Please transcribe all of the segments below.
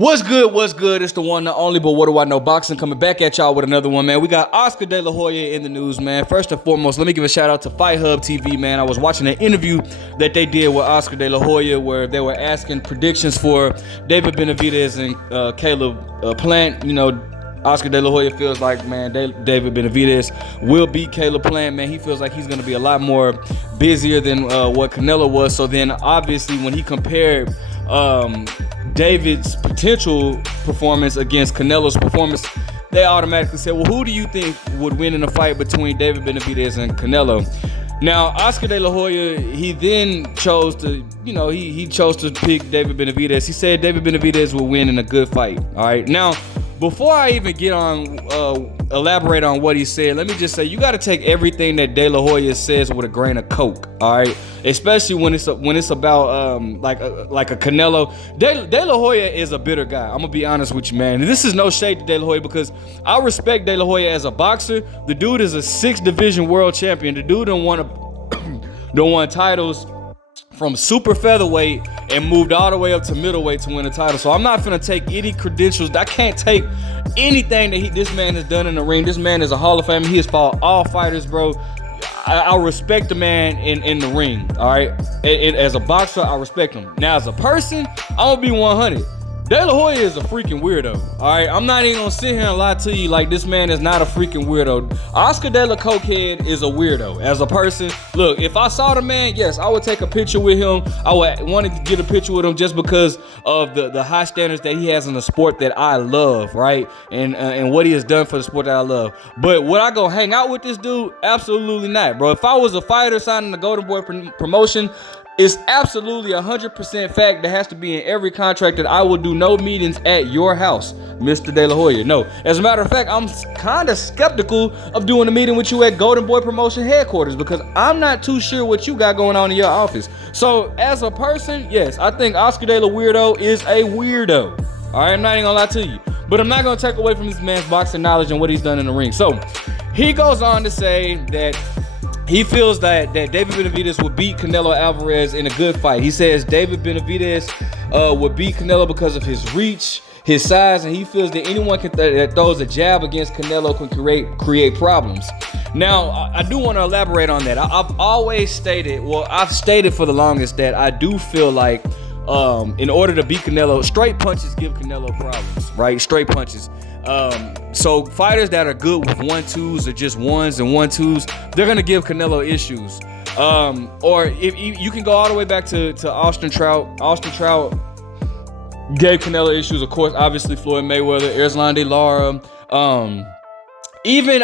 What's good? What's good? It's the one, the only, but what do I know? Boxing coming back at y'all with another one, man. We got Oscar De La Hoya in the news, man. First and foremost, let me give a shout out to Fight Hub TV, man. I was watching an interview that they did with Oscar De La Hoya where they were asking predictions for David Benavidez and Caleb Plant. You know, Oscar De La Hoya feels like, man, David Benavidez will beat Caleb Plant, man. He feels like he's going to be a lot more busier than what Canelo was. So then, obviously, when he compared David's potential performance against Canelo's performance, they automatically said, well, who do you think would win in a fight between David Benavidez and Canelo? Now, Oscar De La Hoya, he then chose to, he chose to pick David Benavidez. He said David Benavidez will win in a good fight, all right? Now, before I even get on, elaborate on what he said, let me just say, you got to take everything that De La Hoya says with a grain of Coke, all right? Especially when it's about like a Canelo. De La Hoya is a bitter guy. I'm gonna be honest with you, man. This is no shade to De La Hoya because I respect De La Hoya as a boxer. The dude is a 6-division world champion. The dude done won titles from super featherweight and moved all the way up to middleweight to win a title. So I'm not finna take any credentials. I can't take anything that this man has done in the ring. This man is a Hall of Famer. He has fought all fighters, bro. I respect the man in the ring, all right? As a boxer, I respect him. Now, as a person, I'm gonna be 100. De La Hoya is a freaking weirdo, all right? I'm not even gonna sit here and lie to you like this man is not a freaking weirdo. Oscar De La Cokehead is a weirdo. As a person, look, if I saw the man, yes, I would take a picture with him. I would want to get a picture with him just because of the high standards that he has in the sport that I love, right? And what he has done for the sport that I love. But would I go hang out with this dude? Absolutely not, bro. If I was a fighter signing the Golden Boy promotion, it's absolutely 100% fact that has to be in every contract that I will do no meetings at your house, Mr. De La Hoya. No, as a matter of fact, I'm kind of skeptical of doing a meeting with you at Golden Boy Promotion headquarters because I'm not too sure what you got going on in your office. So as a person, yes, I think Oscar De La Weirdo is a weirdo. All right, I'm not even gonna lie to you, but I'm not gonna take away from this man's boxing knowledge and what he's done in the ring. So he goes on to say that he feels that David Benavidez would beat Canelo Alvarez in a good fight. He says David Benavidez would beat Canelo because of his reach, his size, and he feels that anyone that throws a jab against Canelo can create problems. Now, I do want to elaborate on that. I've always stated, I've stated for the longest that I do feel like in order to beat Canelo, straight punches give Canelo problems, right? Straight punches. So fighters that are good with 1-2s or just 1s and 1-2s, they're gonna give Canelo issues. Or if you can go all the way back to Austin Trout. Austin Trout gave Canelo issues, of course. Obviously, Floyd Mayweather, Erislan De Lara, even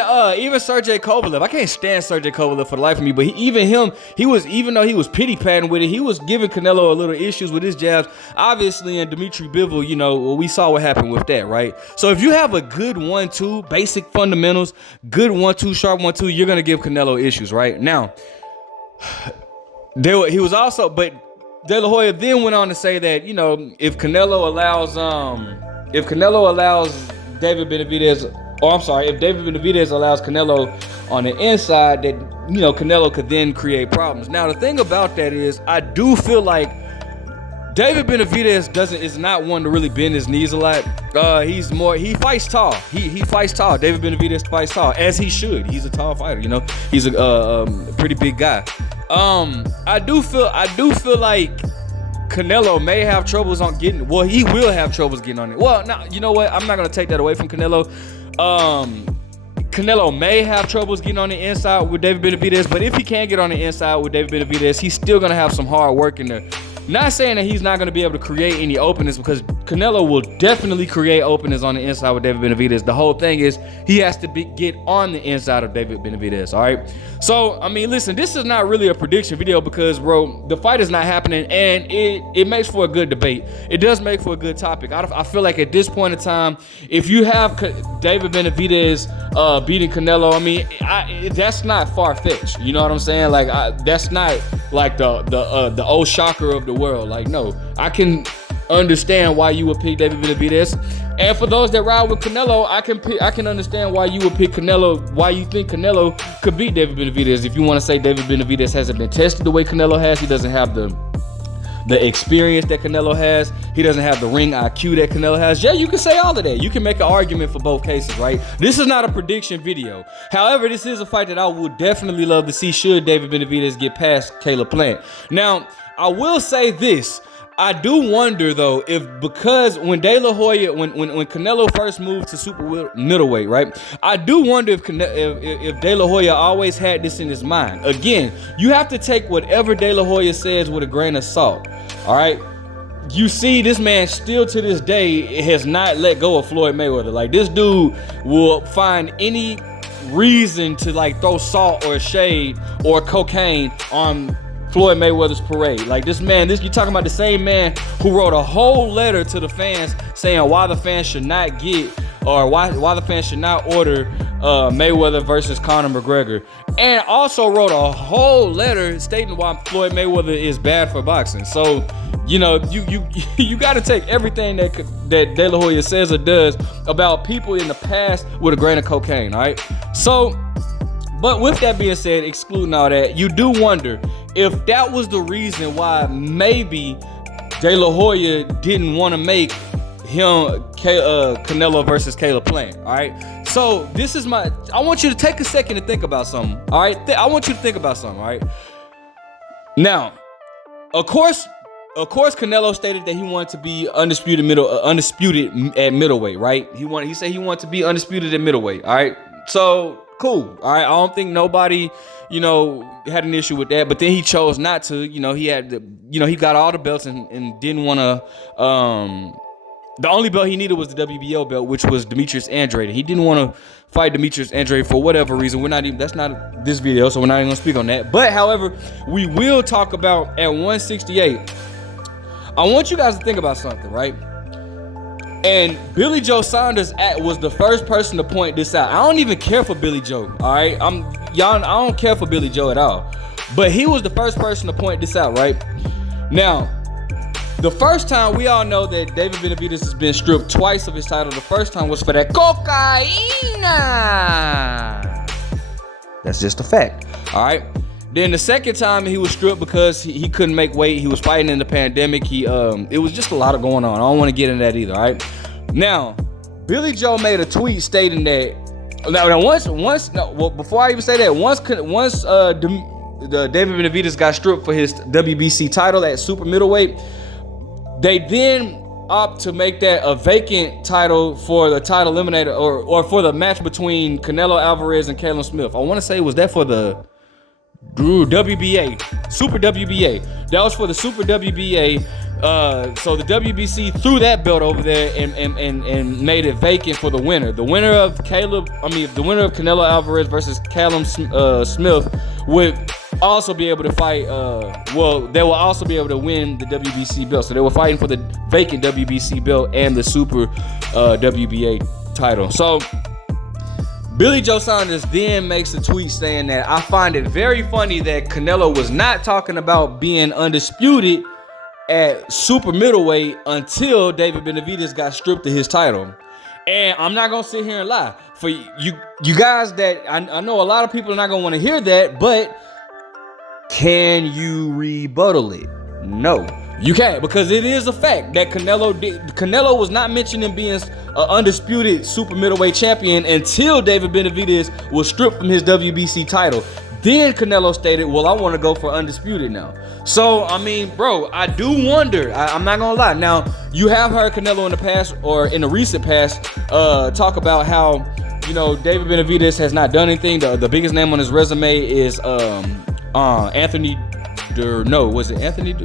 Sergey Kovalev. I can't stand Sergey Kovalev for the life of me, but even though he was pity patting with it, he was giving Canelo a little issues with his jabs. Obviously, in Dimitri Bivol, we saw what happened with that, right? So if you have a good 1-2, basic fundamentals, good 1-2, sharp 1-2, you're gonna give Canelo issues, right? Now, he was also, but De La Hoya then went on to say that, if Canelo allows David Benavidez, if David Benavidez allows Canelo on the inside, that, Canelo could then create problems. Now, the thing about that is, I do feel like David Benavidez is not one to really bend his knees a lot. He fights tall. He fights tall. David Benavidez fights tall, as he should. He's a tall fighter, He's a pretty big guy. I do feel like Canelo may have troubles on getting, he will have troubles getting on it. Well, now, you know what? I'm not going to take that away from Canelo. Canelo may have troubles getting on the inside with David Benavidez, but if he can get on the inside with David Benavidez, he's still going to have some hard work in there. Not saying that he's not going to be able to create any openings, because Canelo will definitely create openings on the inside with David Benavidez. The whole thing is he has to get on the inside of David Benavidez, all right? So, I mean, listen, this is not really a prediction video because, bro, the fight is not happening, and it makes for a good debate. It does make for a good topic. I feel like at this point in time, if you have David Benavidez beating Canelo, I mean, that's not far-fetched. You know what I'm saying? Like, that's not like the old shocker of the world. Like, no, I can understand why you would pick David Benavidez, and for those that ride with Canelo, I can understand why you would pick Canelo, why you think Canelo could beat David Benavidez. If you want to say David Benavidez hasn't been tested the way Canelo has, he doesn't have the the experience that Canelo has. He doesn't have the ring IQ that Canelo has. Yeah, you can say all of that. You can make an argument for both cases, right? This is not a prediction video. However, this is a fight that I would definitely love to see should David Benavidez get past Caleb Plant. Now, I will say this. I do wonder though if, because when De La Hoya, when Canelo first moved to super middleweight, right? I do wonder if De La Hoya always had this in his mind. Again, you have to take whatever De La Hoya says with a grain of salt. All right. You see, this man still to this day has not let go of Floyd Mayweather. Like, this dude will find any reason to like throw salt or shade or cocaine on Floyd Mayweather's parade. Like, this man, you're talking about the same man who wrote a whole letter to the fans saying why the fans should not get, or why the fans should not order Mayweather versus Conor McGregor, and also wrote a whole letter stating why Floyd Mayweather is bad for boxing. So, you know, you got to take everything that De La Hoya says or does about people in the past with a grain of cocaine. All right, so. But with that being said, excluding all that, you do wonder if that was the reason why maybe De La Hoya didn't want to make him Canelo versus Caleb Plant. All right. So this is I want you to take a second to think about something. All right. I want you to think about something. All right. Now, of course, Canelo stated that he wanted to be undisputed at middleweight. Right. He said he wanted to be undisputed at middleweight. All right. So. Cool. All right. I don't think nobody, had an issue with that. But then he chose not to. He got all the belts and didn't want to. The only belt he needed was the WBO belt, which was Demetrius Andrade. He didn't want to fight Demetrius Andrade for whatever reason. That's not this video, so we're not even gonna speak on that. But however, we will talk about at 168. I want you guys to think about something, right? And Billy Joe Saunders was the first person to point this out. I don't even care for Billy Joe, all right? I don't care for Billy Joe at all. But he was the first person to point this out, right? Now, the first time, we all know that David Benavidez has been stripped twice of his title. The first time was for that cocaine. That's just a fact, all right? Then the second time he was stripped because he couldn't make weight. He was fighting in the pandemic. It was just a lot of going on. I don't want to get into that either, all right? Now, Billy Joe made a tweet stating that. Before I even say that, once the David Benavidez got stripped for his WBC title at super middleweight, they then opt to make that a vacant title for the title eliminator, or for the match between Canelo Alvarez and Callum Smith. I want to say, was that for the WBA, Super WBA. That was for the Super WBA. So the WBC threw that belt over there and made it vacant for the winner. The winner of Canelo Alvarez versus Callum Smith would also be able to fight. They will also be able to win the WBC belt. So they were fighting for the vacant WBC belt and the Super WBA title. So Billy Joe Saunders then makes a tweet saying that I find it very funny that Canelo was not talking about being undisputed at super middleweight until David Benavidez got stripped of his title. And I'm not gonna sit here and lie. For you guys that I know a lot of people are not gonna want to hear that, but can you rebuttal it? No. You can't, because it is a fact that Canelo was not mentioning being an undisputed super middleweight champion until David Benavidez was stripped from his WBC title. Then Canelo stated, well, I want to go for undisputed now. So, I mean, bro, I do wonder. I'm not going to lie. Now, you have heard Canelo in the past, or in the recent past, talk about how, David Benavidez has not done anything. The biggest name on his resume is Anthony. Was it Anthony?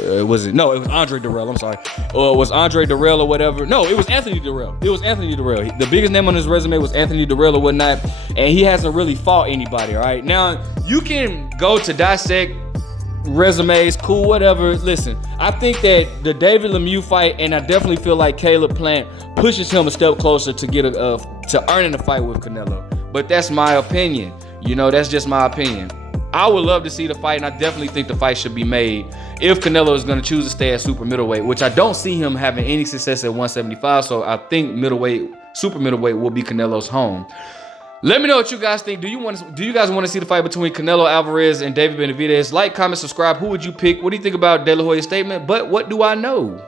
It was Andre Durrell. I'm sorry. It was Andre Durrell or whatever. No, it was Anthony Durrell. The biggest name on his resume was Anthony Durrell or whatnot, and he hasn't really fought anybody. All right. Now you can go to dissect resumes, cool, whatever. Listen, I think that the David Lemieux fight, and I definitely feel like Caleb Plant pushes him a step closer to get to earning a fight with Canelo. But that's my opinion. That's just my opinion. I would love to see the fight, and I definitely think the fight should be made if Canelo is going to choose to stay at super middleweight, which I don't see him having any success at 175. So I think super middleweight will be Canelo's home. Let me know what you guys think. Do you guys want to see the fight between Canelo Alvarez and David Benavidez? Like, comment, subscribe. Who would you pick? What do you think about De La Hoya's statement? But what do I know?